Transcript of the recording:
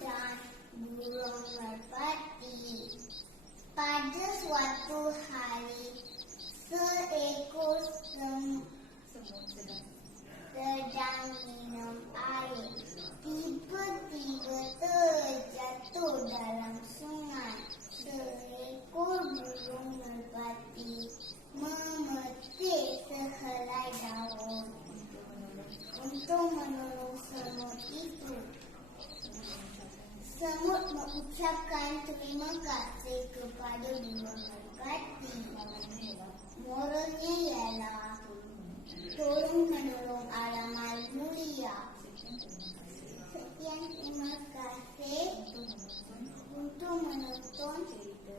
dan burung merpati. Pada suatu hari, seekor semut sedang minum air. Tiba-tiba terjatuh dalam sungai. Seekor burung merpati memetik sehelai daun untuk menolong semut itu. Semut mengucapkan terima kasih kepada burung merpati. Moralnya ialah tolong menolong alam mulia. Sekian, terima kasih untuk menonton cerita.